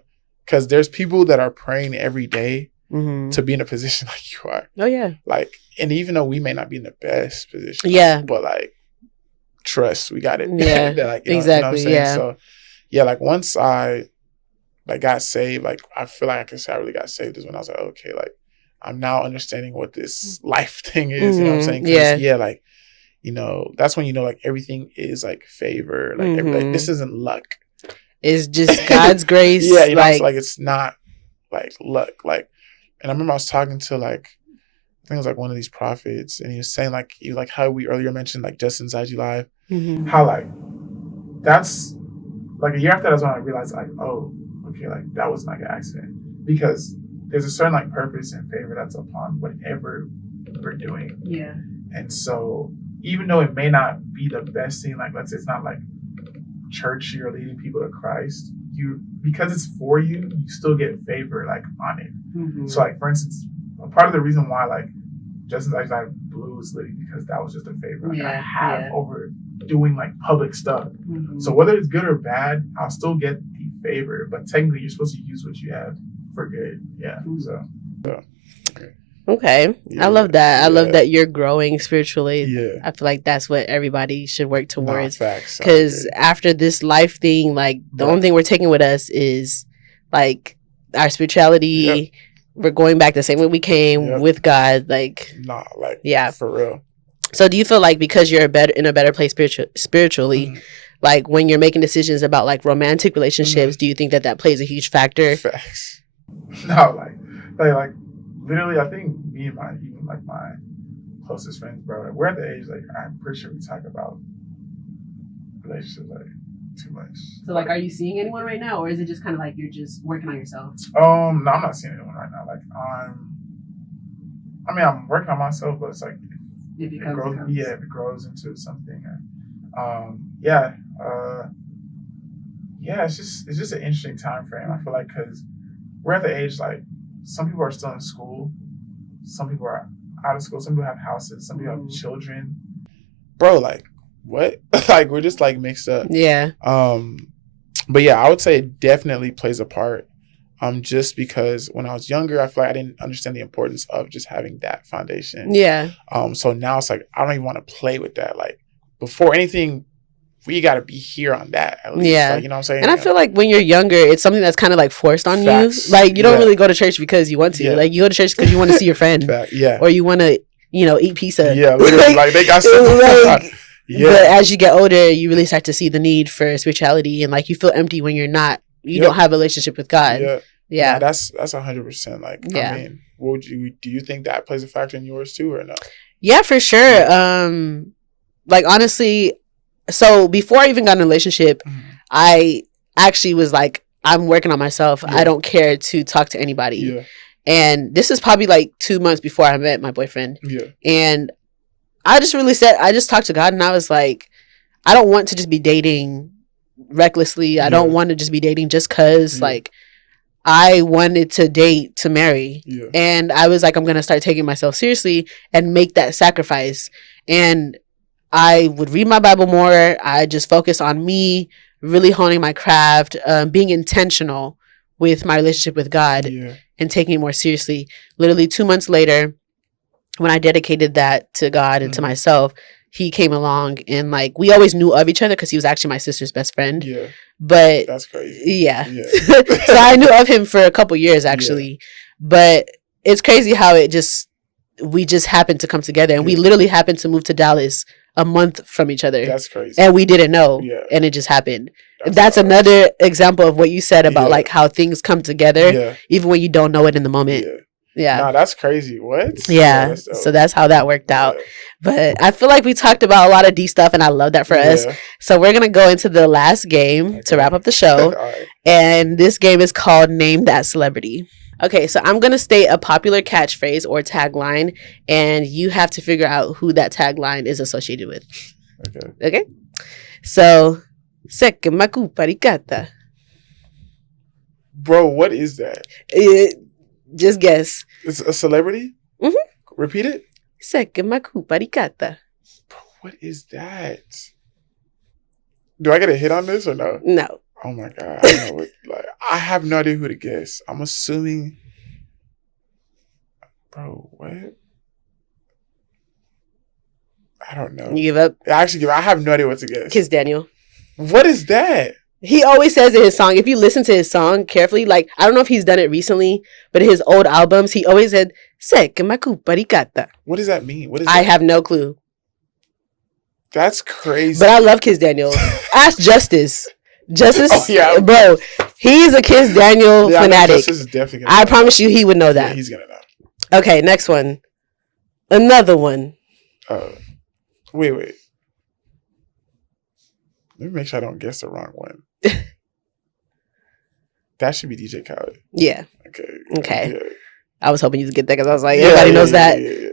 Because there's people that are praying every day to be in a position like you are. Oh yeah. Like, and even though we may not be in the best position, but like trust, we got it. Yeah. Like, exactly. You know what I'm saying? Yeah. So yeah, like once I like got saved, like I feel like I can say I really got saved is when I was like, okay, like I'm now understanding what this life thing is. You know what I'm saying? Yeah, like, that's when like everything is like favor. Like, like this isn't luck. It's just God's grace. Yeah, it's like it's not like luck. Like, and I remember I was talking to like I think it was like one of these prophets, and he was saying like how we earlier mentioned like just inside you live, how like that's like a year after that's when I realized like, oh, okay, like that was like an accident, because there's a certain like purpose and favor that's upon whatever we're doing. Yeah. And so even though it may not be the best thing, like let's say it's not like churchy or leading people to Christ, because it's for you, you still get favor like on it. So like for instance, a part of the reason why like Just As I Blue is lit because that was just a favor like, I have over doing like public stuff. So whether it's good or bad, I'll still get the favor, but technically you're supposed to use what you have for good. Yeah. So okay. I love that. I love that you're growing spiritually. Yeah. I feel like that's what everybody should work towards. Facts. Because after this life thing, like the only thing we're taking with us is like our spirituality. We're going back the same way we came with God. Like, for real. So do you feel like because you're in a better place spiritually, like when you're making decisions about like romantic relationships, do you think that plays a huge factor? Facts. No, like literally, I think me and my closest friends, bro, we're at the age like I'm pretty sure we talk about relationships like too much. So like, are you seeing anyone right now, or is it just kind of like you're just working on yourself? No, I'm not seeing anyone right now. Like I'm working on myself, but it's like if it grows into something, it's just an interesting time frame. I feel like because we're at the age like some people are still in school, some people are out of school, some people have houses, some people have children. Bro, like what? Like we're just like mixed up. Yeah. But yeah, I would say it definitely plays a part. Just because when I was younger, I feel like I didn't understand the importance of just having that foundation. Yeah. So now it's like I don't even want to play with that. Like before anything, we got to be here on that at least. Yeah. Like, you know what I'm saying? And I feel like when you're younger, it's something that's kind of like forced on Facts. You. Like you don't really go to church because you want to. Yeah. Like you go to church because you want to see your friend. Yeah. Or you want to, eat pizza. Yeah. Literally, like they got some. Yeah. But as you get older, you really start to see the need for spirituality, and like you feel empty when you're not. You don't have a relationship with God. Yeah. Yeah. Nah, that's 100%. Like, yeah. I mean, do you think that plays a factor in yours too, or no? Yeah, for sure. Like honestly, so before I even got in a relationship, I actually was like, I'm working on myself. Yeah. I don't care to talk to anybody. Yeah. And this is probably like 2 months before I met my boyfriend. Yeah. And I just talked to God, and I was like, I don't want to just be dating recklessly. I don't want to just be dating just because like I wanted to date to marry. Yeah. And I was like, I'm going to start taking myself seriously and make that sacrifice. And I would read my Bible more. I just focus on me, really honing my craft, being intentional with my relationship with God and taking it more seriously. Literally 2 months later, when I dedicated that to God and to myself, he came along, and like we always knew of each other because he was actually my sister's best friend. Yeah. But that's crazy. Yeah. So I knew of him for a couple years actually. Yeah. But it's crazy how we just happened to come together, and we literally happened to move to Dallas a month from each other. That's crazy. And we didn't know. Yeah. And it just happened. That's another example of what you said about like how things come together even when you don't know it in the moment. Yeah. Nah, that's crazy. What? Yeah. So that's how that worked out. But I feel like we talked about a lot of D stuff, and I love that for us. So we're going to go into the last game to wrap up the show. Right. And this game is called Name That Celebrity. Okay, so I'm going to state a popular catchphrase or tagline, and you have to figure out who that tagline is associated with. Okay? So, Seke maku parikata. Bro, what is that? Just guess. It's a celebrity? Mm-hmm. Repeat it. Seke maku parikata. Bro, what is that? Do I get a hit on this or no? No. Oh my God. I have no idea who to guess. I'm assuming. Bro, what? I don't know. You give up? I have no idea what to guess. Kiss Daniel. What is that? He always says in his song, if you listen to his song carefully, like, I don't know if he's done it recently, but in his old albums, he always said, Seke maku parikata. What does that mean? I have no clue. That's crazy. But I love Kiss Daniel. Ask Justice. Justice, bro, he's a Kiss Daniel fanatic. Justice is definitely I promise you he would know that. Yeah, he's going to know. Okay, next one. Another one. Wait. Let me make sure I don't guess the wrong one. That should be DJ Khaled. Yeah. Okay. Yeah. I was hoping you'd get that because I was like, everybody knows that. Yeah.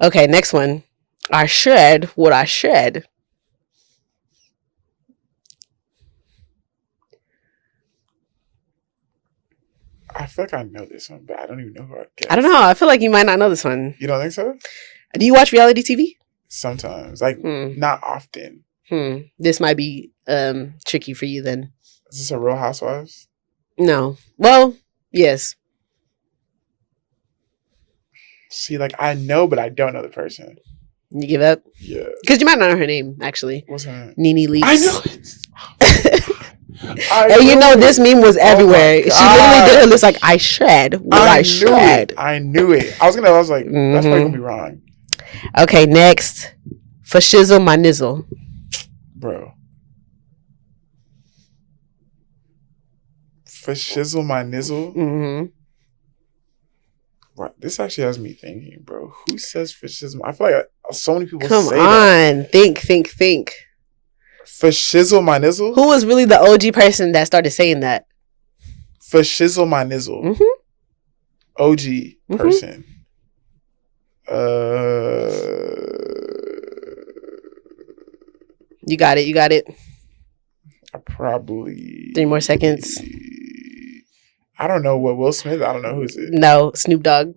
Okay, next one. I should what I should. I feel like I know this one, but I don't even know who I guess. I don't know. I feel like you might not know this one. You don't think so? Do you watch reality TV? Sometimes. Like, not often. This might be tricky for you then. Is this a Real Housewives? No. Well, yes. See, like, I know, but I don't know the person. You give up? Yeah. Because you might not know her name, actually. What's her name? Nene Leakes. I know it. And this meme was everywhere. She literally did her list like, I should. I should. I knew it. I was like, that's probably going to be wrong. Okay, next. For shizzle my nizzle. Bro. For shizzle my nizzle? Mm-hmm. Bro, this actually has me thinking, bro. Who says for shizzle? I feel like so many people say that. Come on. Think. For shizzle my nizzle? Who was really the OG person that started saying that? For shizzle my nizzle. Mm-hmm. OG person. You got it. Probably 3 more seconds. I don't know what Will Smith. I don't know who is it. No, Snoop Dogg.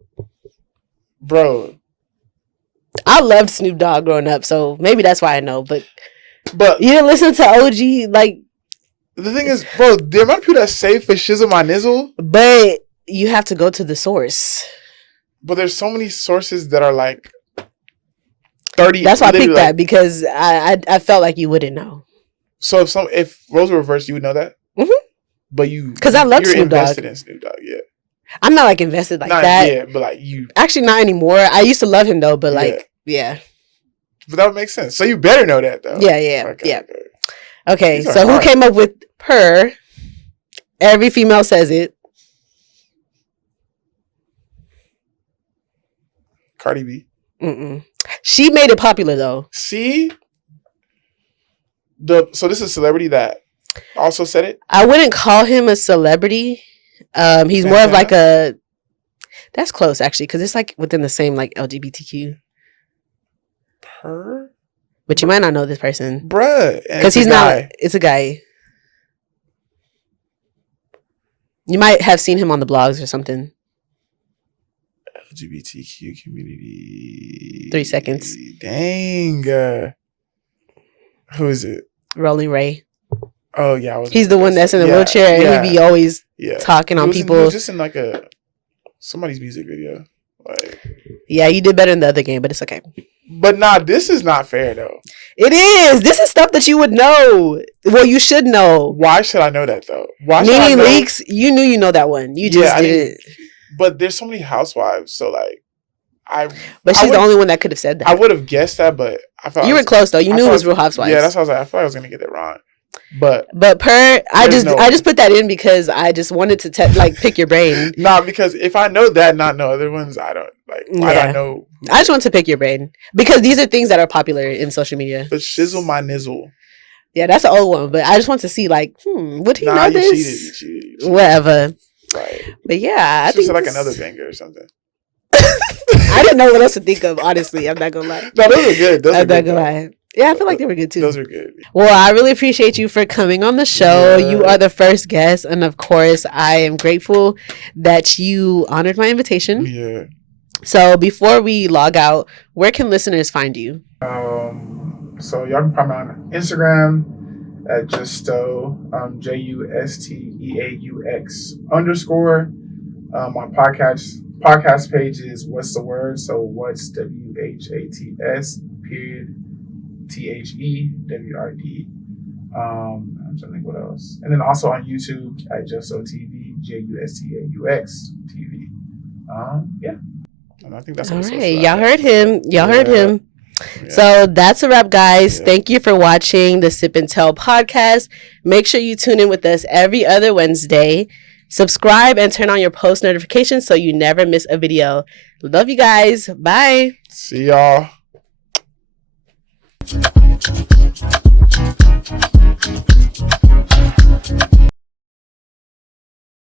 Bro, I loved Snoop Dogg growing up, so maybe that's why I know. But you didn't listen to OG like The thing is, bro, the amount of people that say for shizzle my nizzle. But you have to go to the source. But there's so many sources that are like 30. That's why I picked that because I felt like you wouldn't know. So if roles were reversed, you would know that? Mm-hmm. But because I love Snoop Dogg. You're invested in Snoop Dogg, yeah. I'm not like invested like that. Yeah, but like you. Actually, not anymore. I used to love him though, but like, yeah. But that would make sense. So you better know that though. Yeah. Okay, so who came up with purr? Every female says it. Cardi B. Mm-mm. She made it popular though. See? So this is a celebrity that also said it? I wouldn't call him a celebrity. He's more of like a... That's close actually, because it's like within the same like LGBTQ. Purr? But you might not know this person. Bruh. Because he's not... It's a guy. You might have seen him on the blogs or something. LGBTQ community. 3 seconds. Dang. Who is it? Rolling Ray. Oh, yeah. He's the one that's in the wheelchair and he be always talking on people. He was just in like somebody's music video. Like, yeah, you did better in the other game, but it's okay. But nah, this is not fair though. It is. This is stuff that you would know. Well, you should know. Why should I know that though? Why should I know? Leaks, you knew that one. You just did it. But there's so many housewives, so like But she's the only one that could have said that. I would have guessed that, but I felt you were close though. You knew it was Real Housewives. Yeah, that's what I was like. I thought I was gonna get it wrong. But per I just put that in because I just wanted to pick your brain. Nah, because if I know that, not know other ones, I don't like. Why do I know? I just want to pick your brain because these are things that are popular in social media. The shizzle my nizzle. Yeah, that's an old one, but I just want to see would he know this? You cheated. Whatever. Right. But yeah, I think it's like another banger or something. I didn't know what else to think of. Honestly, I'm not gonna lie. No, those are good. I'm not gonna lie. Yeah, I feel like they were good too. Those are good. Well, I really appreciate you for coming on the show. Yeah. You are the first guest, and of course, I am grateful that you honored my invitation. Yeah. So before we log out, where can listeners find you? So y'all can find me on Instagram at Justeaux, JUSTEAUX_. My podcast page is What's the Word? So what's WHATS THEWRD. I'm trying to think what else. And then also on YouTube at JusteauxTV, JusteauxTV. Yeah. And I think that's all right. Y'all heard him. Heard him. Yeah. So that's a wrap, guys. Yeah. Thank you for watching the Sip and Tell podcast. Make sure you tune in with us every other Wednesday. Subscribe and turn on your post notifications so you never miss a video. Love you guys. Bye. See y'all.